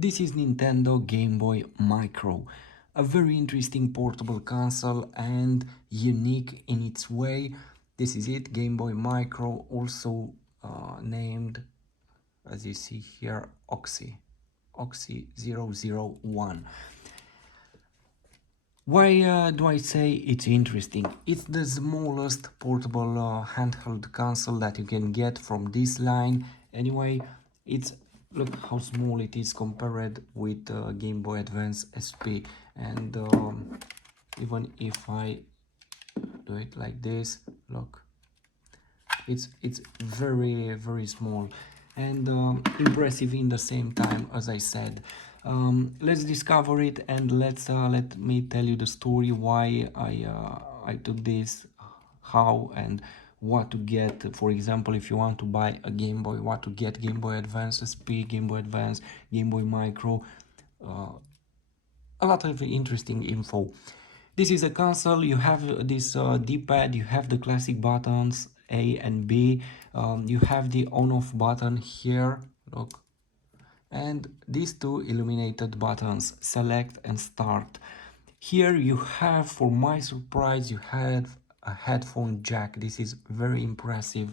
This is Nintendo Gameboy Micro, a very interesting portable console and unique in its way. This is it, Gameboy Micro, also named, as you see here, Oxy 001. Why do I say it's interesting? It's the smallest portable handheld console that you can get from this line. Anyway, it's look how small it is compared with Game Boy Advance SP. And even if I do it like this, look, it's very small and impressive in the same time, as I said. Let's discover it, and let me tell you the story why I took this, how and what to get. For example, if you want to buy a Game Boy, what to get: Game Boy Advance SP, Game Boy Advance, Game Boy Micro, a lot of interesting info. This is a console. You have this D-pad, you have the classic buttons A and B, you have the on-off button here, look, and these two illuminated buttons, select and start. Here you have, for my surprise, you have a headphone jack. This is very impressive.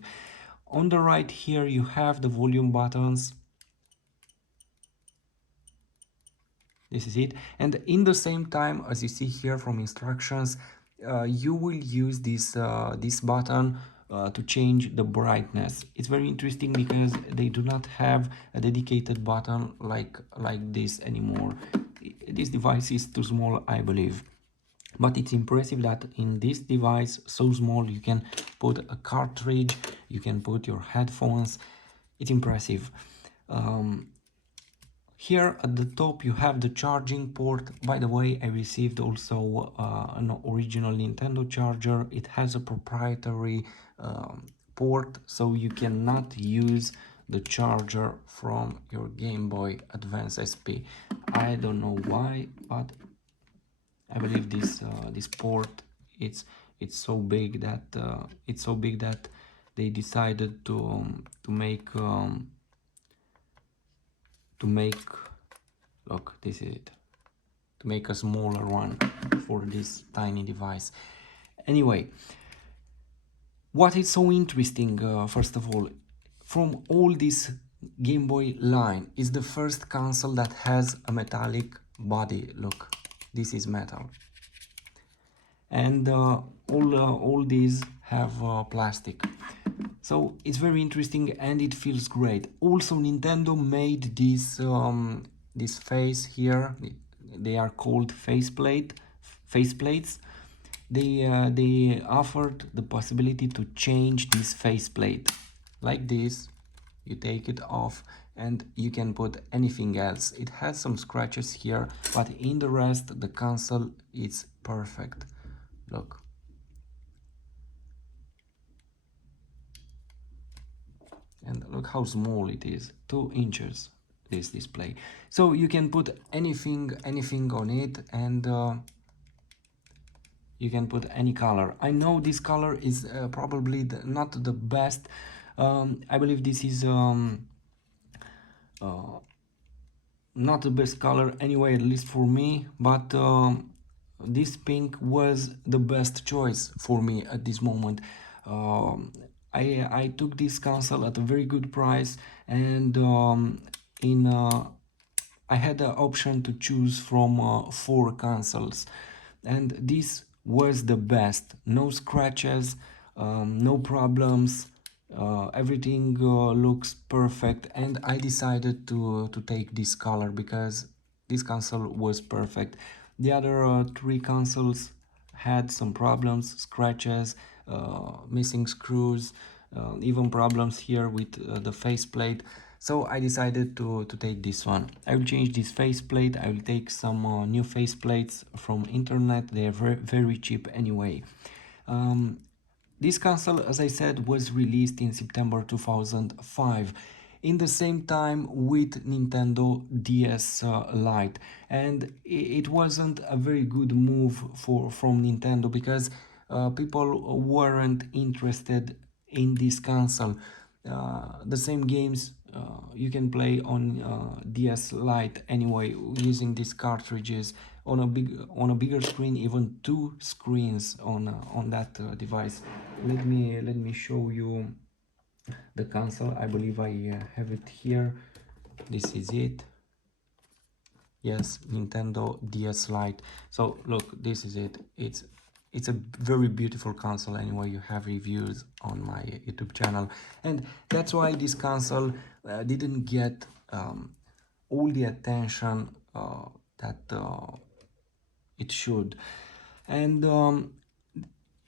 On the right here you have the volume buttons. This is it. And in the same time, as you see here from instructions, you will use this button to change the brightness. It's very interesting because they do not have a dedicated button like this anymore. This device is too small, I believe. But it's impressive that in this device, so small, you can put a cartridge, you can put your headphones. It's impressive. Here at the top you have the charging port. By the way, I received also an original Nintendo charger. It has a proprietary port, so you cannot use the charger from your Game Boy Advance SP. I don't know why, but I believe this port it's so big that they decided to make, look, this is it, to make a smaller one for this tiny device. Anyway, what is so interesting, first of all, from all this Game Boy line, is the first console that has a metallic body. Look, this is metal, and all these have plastic. So it's very interesting and it feels great. Also, Nintendo made this face here. They are called faceplates. They offered the possibility to change this faceplate like this. You take it off and you can put anything else. It has some scratches here, but in the rest the console is perfect. Look. And look how small it is, 2 inches, this display. So you can put anything on it, and you can put any color. I know this color is probably not the best. I believe this is not the best color anyway, at least for me, but this pink was the best choice for me at this moment. I took this console at a very good price, and I had the option to choose from 4 consoles, and this was the best. No scratches, no problems, everything looks perfect, and I decided to take this color because this console was perfect. The other 3 consoles had some problems, scratches, missing screws, even problems here with the faceplate. So I decided to take this one. I will change this faceplate. I will take some new faceplates from internet. They are very cheap anyway. This console, as I said, was released in September 2005, in the same time with Nintendo DS Lite, and it wasn't a very good move from Nintendo because people weren't interested in this console. The same games you can play on DS Lite anyway using these cartridges on a bigger screen, even two screens on that device. Let me show you the console. I believe I have it here. This is it. Yes, Nintendo DS Lite. So look, this is it. It's a very beautiful console. Anyway, you have reviews on my YouTube channel, and that's why this console didn't get all the attention that it should. And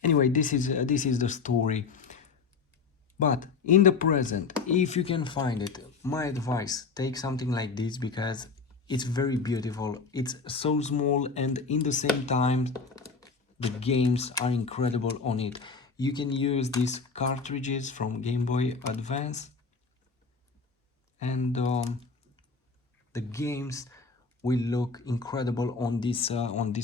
anyway, this is the story. But in the present, if you can find it, my advice, take something like this, because it's very beautiful. It's so small, and in the same time the games are incredible on it. You can use these cartridges from Game Boy Advance, and the games will look incredible on this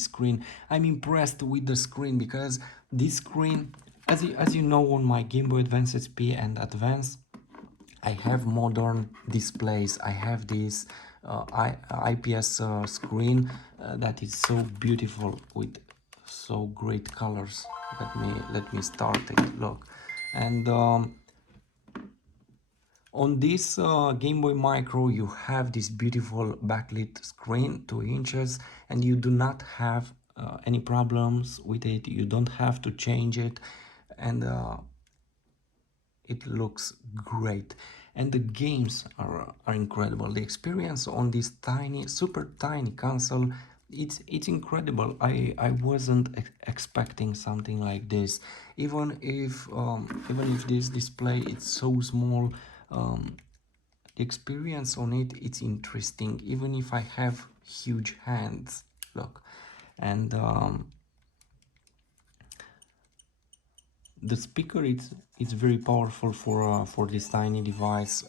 screen. I'm impressed with the screen, because this screen, as you know, on my Game Boy Advance SP and Advance, I have modern displays. I have this IPS screen that is so beautiful with so great colors. Let me start it. Look, and on this Game Boy Micro, you have this beautiful backlit screen, 2 inches, and you do not have any problems with it. You don't have to change it, and it looks great. And the games are incredible. The experience on this tiny, super tiny console, it's incredible. I wasn't expecting something like this. Even if this display is so small, the experience on it, it's interesting, even if I have huge hands. Look, and the speaker, it's very powerful for this tiny device,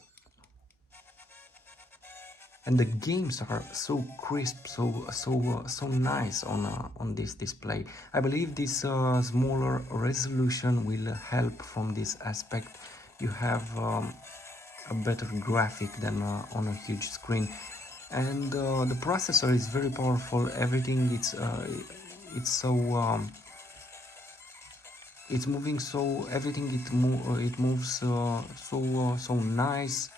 and the games are so crisp, so nice on this display. I believe this smaller resolution will help from this aspect. You have a better graphic than on a huge screen, and the processor is very powerful. Everything, it's so it's moving, so everything it moves so nice.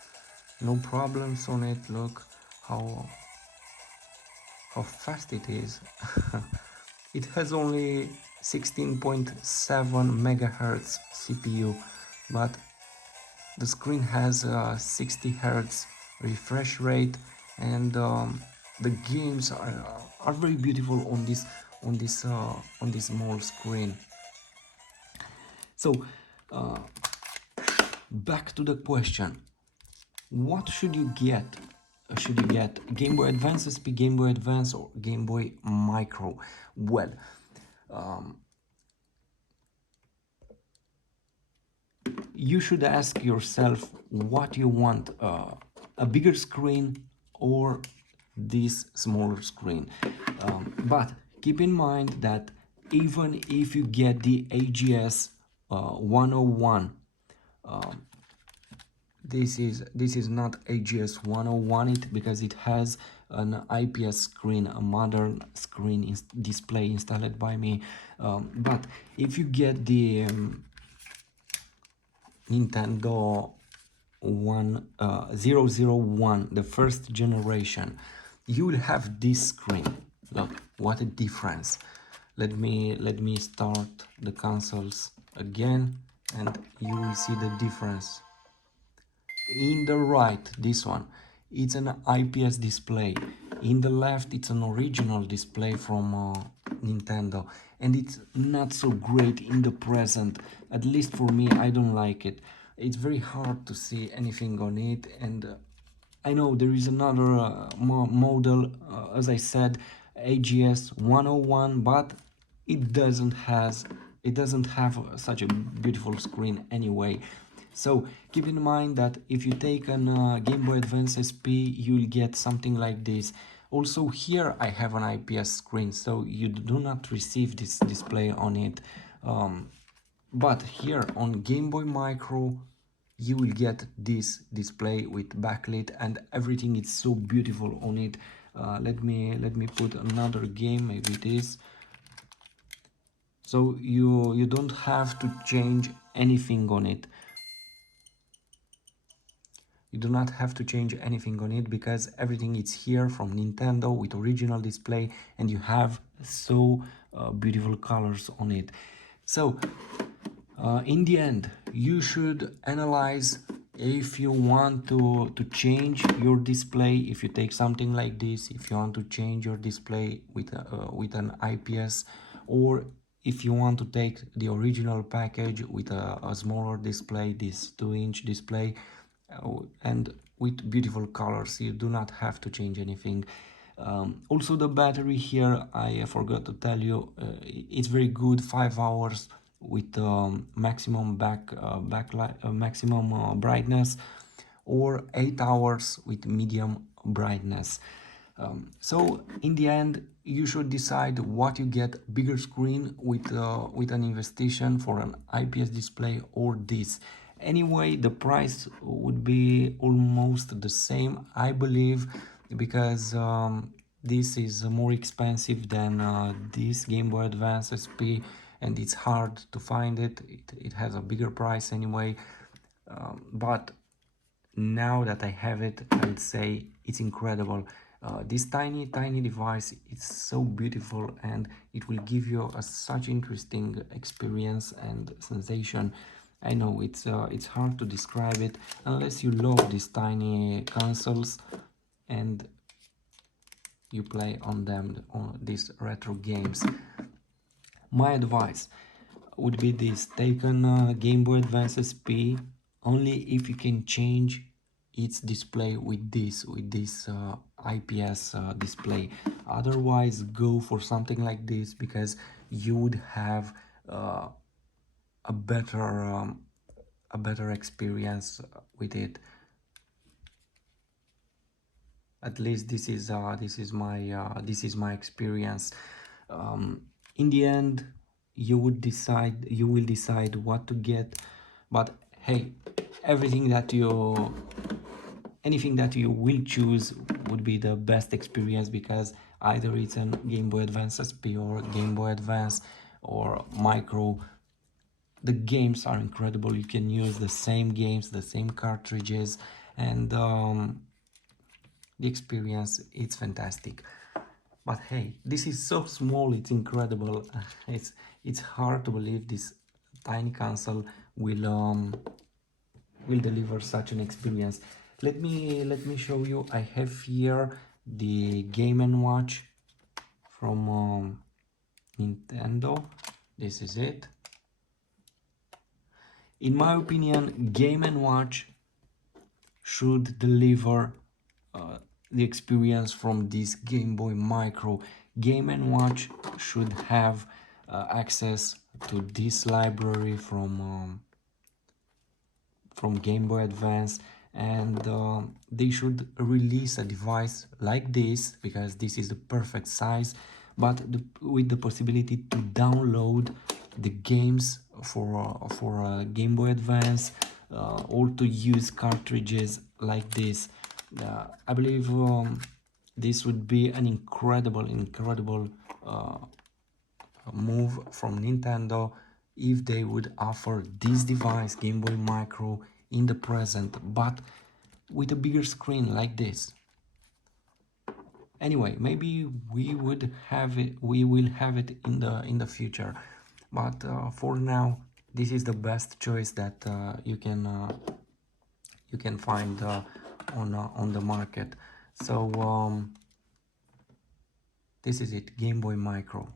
No problems on it. Look how fast it is. It has only 16.7 megahertz CPU, but the screen has 60 hertz refresh rate, and the games are very beautiful on this small screen. So back to the question, what should you get? Should you get Game Boy Advance SP, Game Boy Advance, or Game Boy Micro? Well, you should ask yourself what you want, a bigger screen or this smaller screen. But keep in mind that even if you get the AGS 101, this is not AGS 101 because it has an IPS screen, a modern screen display installed by me. But if you get the Nintendo 001, the first generation, you will have this screen. Look what a difference. Let me start the consoles again, and you will see the difference. In the right, this one, it's an IPS display. In the left, it's an original display from Nintendo, and it's not so great in the present. At least for me, I don't like it. It's very hard to see anything on it, and I know there is another model, as I said, AGS 101, but it doesn't have such a beautiful screen anyway. So keep in mind that if you take an Game Boy Advance SP, you'll get something like this. Also here I have an IPS screen, so you do not receive this display on it. But here on Game Boy Micro, you will get this display with backlit, and everything is so beautiful on it. Let me put another game, maybe this. So you don't have to change anything on it. You do not have to change anything on it because everything is here from Nintendo with original display, and you have so beautiful colors on it. So in the end, you should analyze if you want to change your display. If you take something like this, if you want to change your display with an IPS, or if you want to take the original package with a smaller display, this 2-inch display, and with beautiful colors, you do not have to change anything. Also, the battery here, I forgot to tell you, it's very good, 5 hours with maximum backlight, maximum brightness, or 8 hours with medium brightness. So in the end, you should decide what you get: bigger screen with an investigation for an IPS display, or this. Anyway, the price would be almost the same, I believe, because this is more expensive than this Game Boy Advance SP, and it's hard to find it. It has a bigger price anyway, but now that I have it, I would say it's incredible. This tiny device, it's so beautiful, and it will give you such interesting experience and sensation. I know it's hard to describe it unless you love these tiny consoles and you play on them, on these retro games. My advice would be this: take an Game Boy Advance SP only if you can change its display with this IPS display. Otherwise, go for something like this, because you would have uh, a better experience with it. At least this is my experience. In the end, you will decide what to get, but hey, everything that you anything that you will choose would be the best experience, because either it's a Game Boy Advance SP or Game Boy Advance or Micro, the games are incredible. You can use the same games, the same cartridges, and the experience, it's fantastic. But hey, this is so small, it's incredible. It's hard to believe this tiny console will deliver such an experience. Let me show you. I have here the Game & Watch from Nintendo. This is it. In my opinion, Game & Watch should deliver the experience from this Game Boy Micro. Game & Watch should have access to this library from Game Boy Advance, and they should release a device like this, because this is the perfect size, but with the possibility to download the games for Game Boy Advance, or to use cartridges like this. I believe this would be an incredible move from Nintendo if they would offer this device, Game Boy Micro, in the present, but with a bigger screen like this. Anyway, maybe we will have it in the future, but for now, this is the best choice that you can find on the market. So this is it, Game Boy Micro.